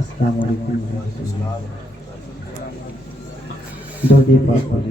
अस्सलाम वालेकुम दौड़े पाक वाले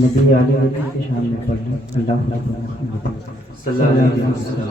नबी आले के शान में पढ़ अल्लाह सल्लल्लाहु अलैहि वसल्लम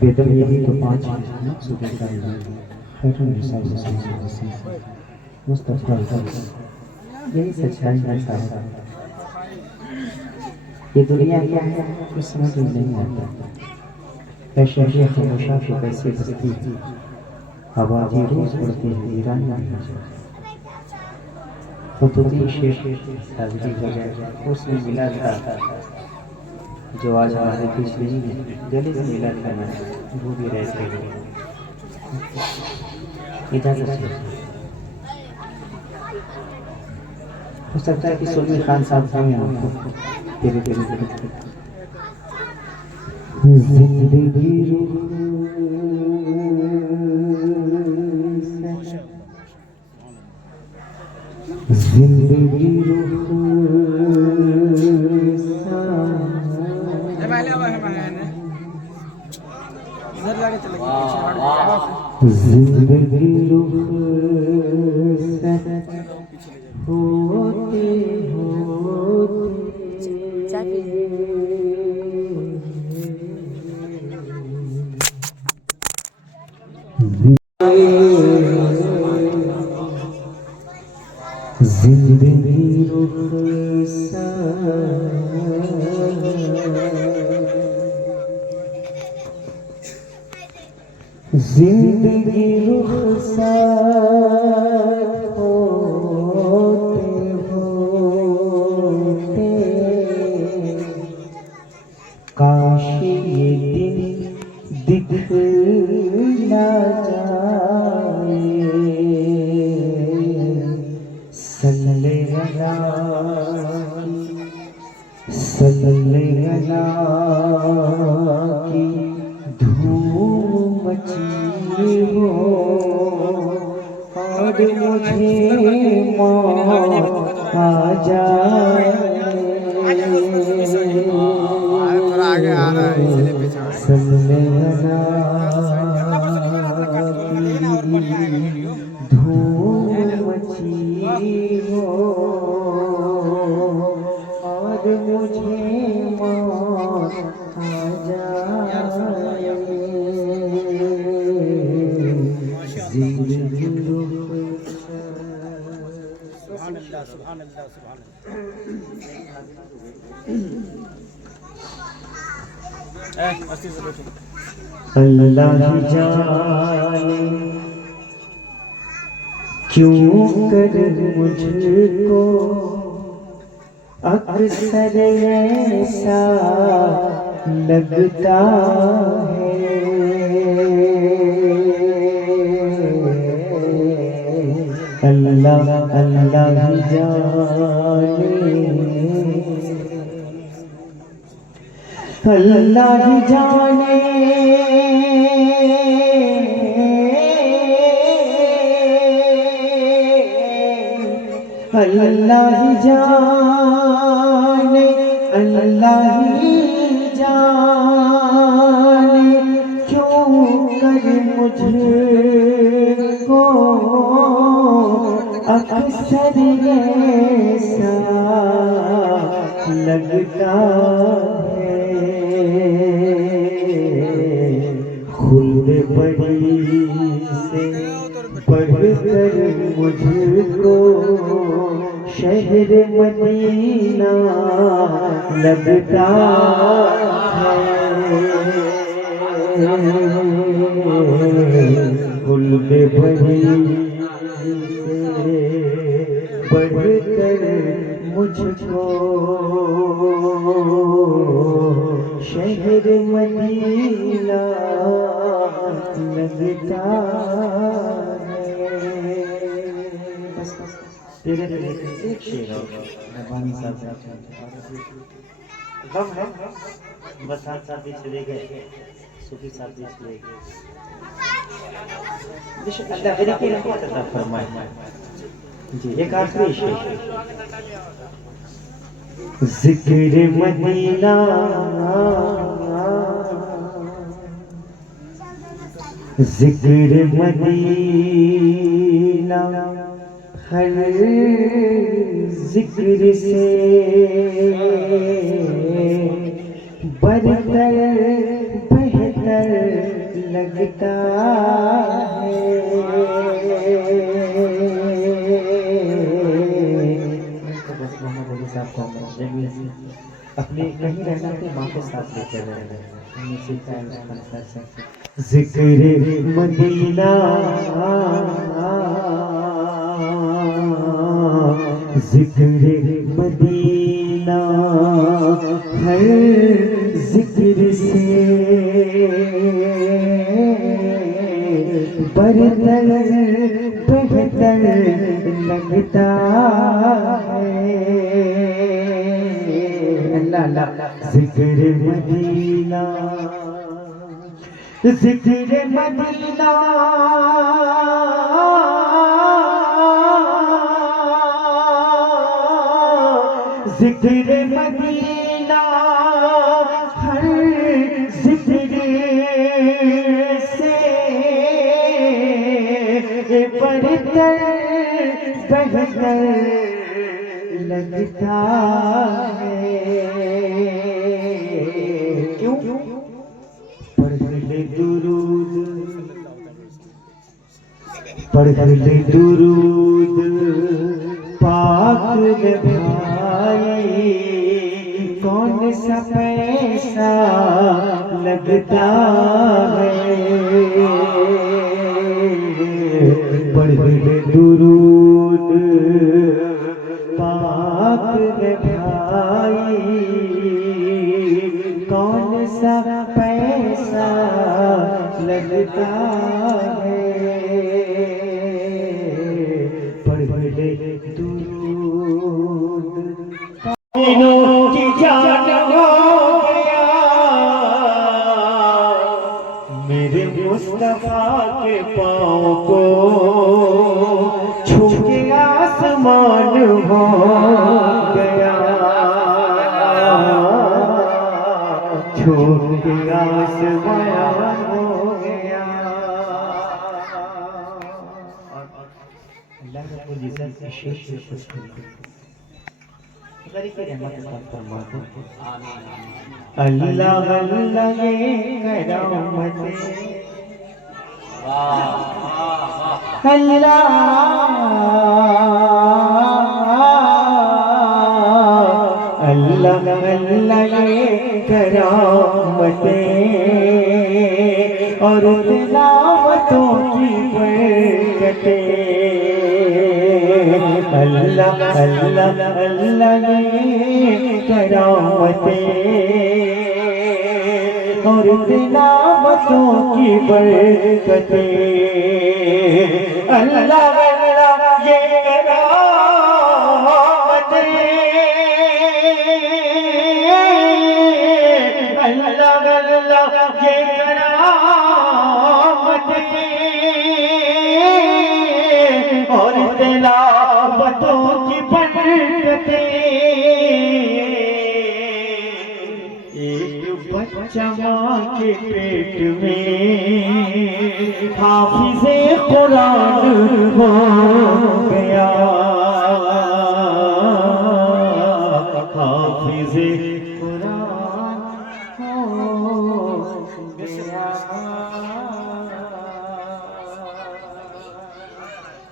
बेदम यही तो पांच सुबह का खैर मुस्तफा यही सच्चाई है साहब। ये दुनिया क्या है कुछ समझ में नहीं आता। शहरी खामोशा की कैसी बस्ती आवाज़ें रोज पड़ती है वीरानियां खुतूती शेख साजरी वगैरह उसमें मिला था जो आज हमारे बीच नहीं है। गले से मिला था ना वो भी रहते हैं। इजाजत है। हो सकता है कि सुल्तान खान साहब हैं आपको तेरे जिंदगी जिंदगी जिंदगी होते जिंदगी जिंदगी रुखसार होते होते काश ये दिन दिख ना जाए। सल्ले अला की धूम मची हो और मुझे मौत आ जाए। सल्ले अला की धूम मची हो और मुझे मौत आ जाए। जिंदगी सुभान अल्लाह सुभान अल्लाह सुभान अल्लाह। अल्लाह जाने क्यों कर मुझको अक्सर ऐसा लगता है। अल्लाह अल्लाह जाने अल्लाह जाने अल्लाह जाने अल्लाह जाने क्यों कर मुझको अक्सर ऐसा लगता है। खुद बड़ी से बढ़कर मुझको शहर मदीना लगता है। खुद बड़ी बढ़कर मुझको शहर मदीना लगता है। तेरे दिल में एक शेर और रबानी साहब गम है बस साथ भी चले गए सूफी साहब भी चले गए अल्लाह मेरे की रहमत अता फरमाए जी एक आखिरी शेर जिक्र मदीना जिक्र मदीना हर जिक्र से बढ़कर बेहतर लगता है अपने कहीं रहना तो माँ के साथ लेकर रहना जिक्र मदीना जिक्र मदीना हर जिक्र से बढ़कर बेहतर लगता है अल्लाह जिक्र मदीना जिक्र मदीना जिक्र मदीना हर जिक्र से बढ़कर बेहतर लगता है क्यों पढ़ ले दुरूद पाक भाई कौन सा पैसा लगता है पढ़ ले दुरूद पाक भाई कौन सा पैसा लगता है पढ़ ले दुरूद की जान हो गया मेरे मुस्तफा के पाँव को छू के आसमान हो गया छू के आसमान हो गया अल्लाह रब्बुल इज्जत की शेष कुछ अल्लाह अल्लाह ये करामत अल्लाह अल्लाह अल्लाह ये करामत और तिलावतों की बरकतें अल्लाह अल्लाह अल्लाह ये करामतें और तिलावतों की बरकतें अल्लाह अल्लाह ये करामतें अल्लाह अल्लाह ये करामतें और तिलावतों की बरकतें एक बच्चा माँ के पेट में हाफिज़े कुरान हो गया हाफिज़े कुरान हो गया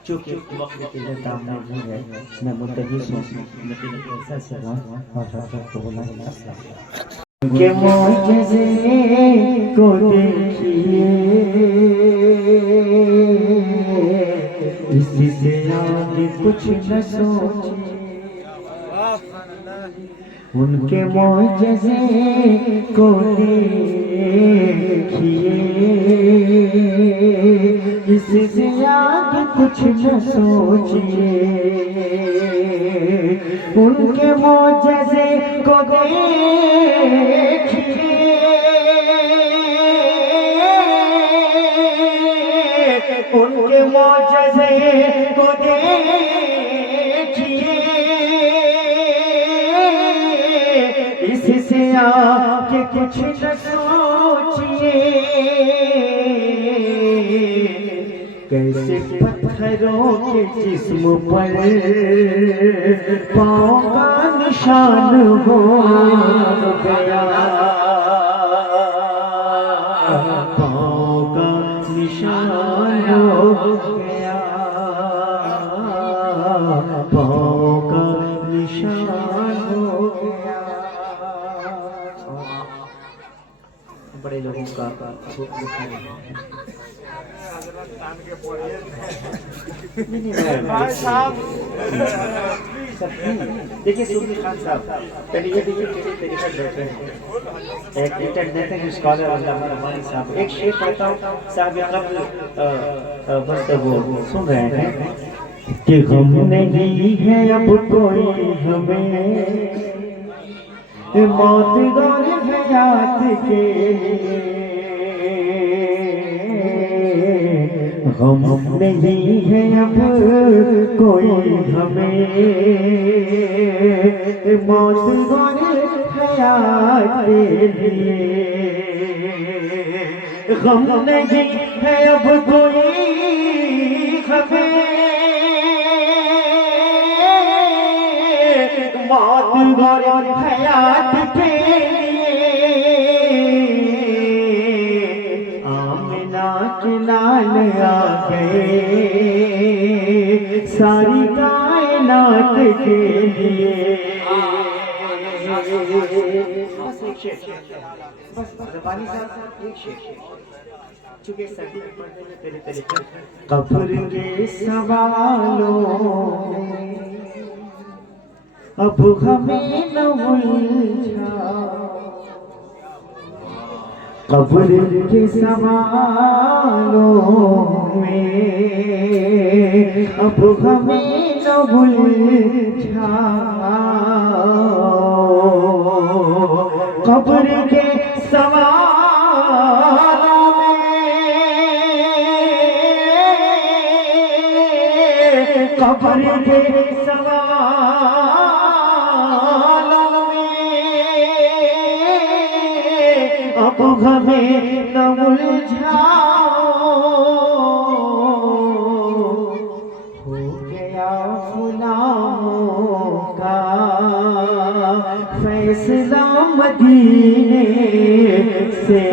चूँकि वक्त के दाम में हो गए मैं मुद्दे सोच लेकिन ऐसा सवाल और तो बोला के मौजज़े को देखिए इसी से आगे कुछ न सोचिए उनके मौजज़े को देखिए इससे आगे कुछ न सोचिए उनके मोजज़े को देखिए, उनके मोजज़े को देखिए, इससे आके कुछ न सोचिए, कैसे पत्थरों के जिस्म पर पाँव का निशान हो गया, पाँव का निशान हो गया, पाँव का निशान हो गया। बड़े लोगों का भाई साहब, देखिए सुल्तान खान साहब, पहले ये देखिए किस तरीके से बैठे हैं। एक इंटरनेशनल स्कॉलर अल्लामा रब्बानी साहब, एक शेर पढ़ता हूँ साहब, बस वो सुन रहे हैं कि गम नहीं है अब कोई हमें, मौत और हयात के, गम नहीं है अब कोई हमें, मौत और हयात के लिए, गम नहीं है अब कोई हमें, मौत और हयात के लिए, आमिना के लाल आ गए सारी कायनात के लिए। बस एक शेर, बस रब्बानी साहब एक शेर, चूंकि सर्दी में पढ़ने में तेरे तरीके, कब्र के सवालों में अब हमें न उलझा, कब्र के सवालों में अब हमें न उलझा, कब्र के सवालों में, कब्र के अब हमें न उलझाओ, हो गया गुलामों का फैसला मदीने से,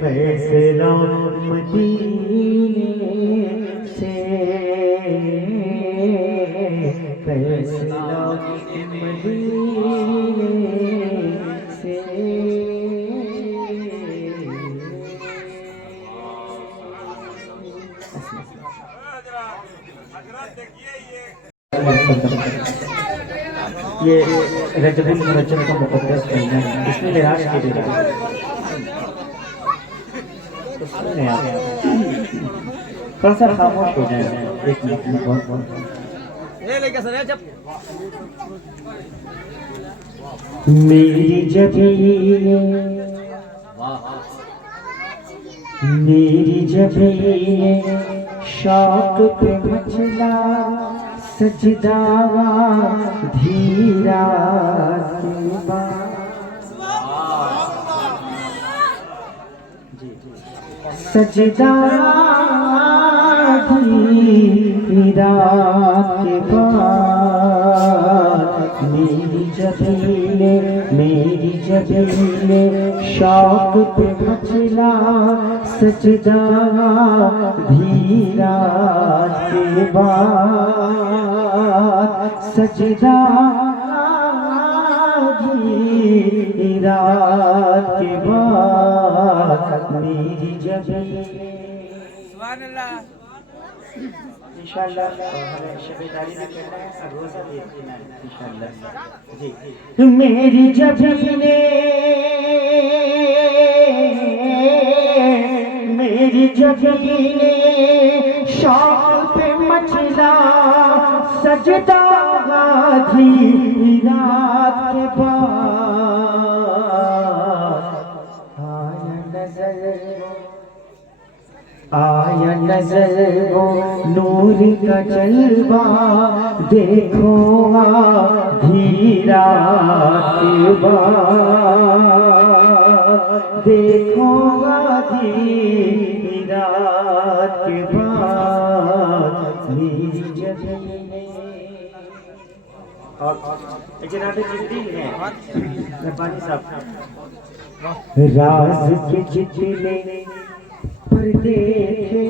फैसला मदीने से, फैसला मदीने से। ये रजबुल मुरज्जम का मुकद्दस महीना है, इसमें मेराज की डेट है, तो सुने आप थोड़ा सा खामोश हो जाए, एक मिनट में बहुत मेरी जबीने, मेरी जबीने शौक पे मचला सजदा धीरा के बाद, सजदा धीरा के बाद, मेरी जबीने, मेरी जबीने शौक पे मचला सजदा धीरा के बाद, सजदा धीरा के बाद, मेरी जबीने। इंशाअल्लाह हमें शबेदारी में करना है, रोज़ा देखना है इंशाअल्लाह जी। मेरी जबीने, मेरी जबीने शौक पे मचला सज सजदा आधी रात के बाद आया नजर वो नूर का जलवा, देखो आधी रात के बाद, देखो आधी रात के बाद मेरी जगह में। और जनाब जिब्रील हैं रब्बानी साहब, राज के चितले पर्दे थे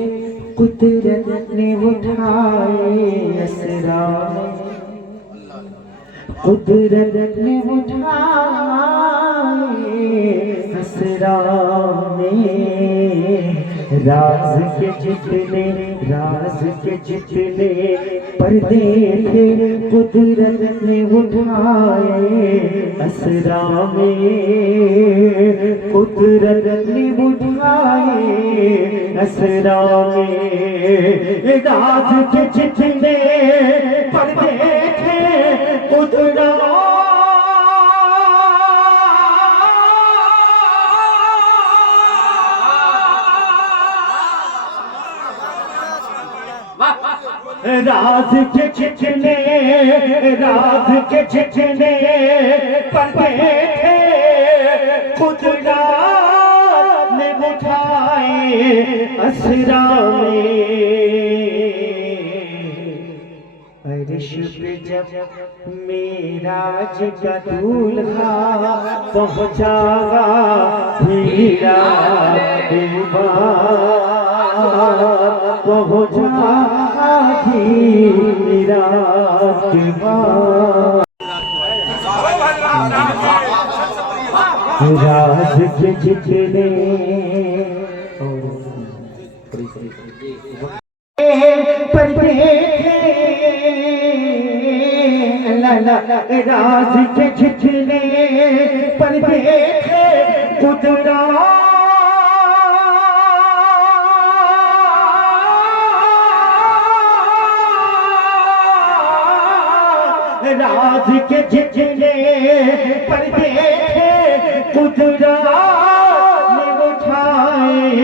कुदरत ने उठाए असरा में, कुदरत ने उठाए असरा में। राज के जितने पर्दे थे कुदरत ने उठाए असरा में, कुदरत ने उठाए असरा में। राज के जितने पर्दे थे कुदरत राज के जितने पर्दे थे कुदरत ने उठाए असरा में। अर्श पे जब मेराज का दूल्हा पहुंचागा हीरा के बाद, पहुंचा हीरा के बाद। राज के जितने पर्दे राज के जितने पर्दे थे कुदरत राज के जितने पर्दे थे कुदरत ने उठाए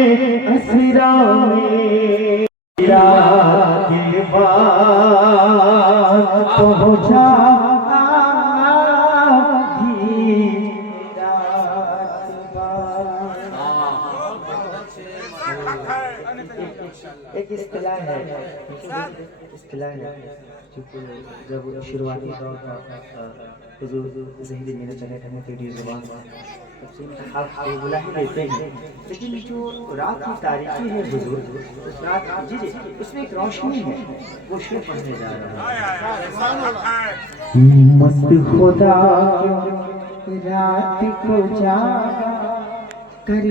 असरा में। के बाद पहुंचा एक इस्तिलाह है जब शुरुआती दौर का हुजूर ज़हीर मेरे चले थे तेरी ज़ुबान तब से इंतखाब बुला ही देते हैं, लेकिन जो रात की तारीखी है हुजूर, उस रात जी उसमें एक रोशनी है, वो शेर पढ़ने जा रहा है। मस्त खुदा रात को जागा कर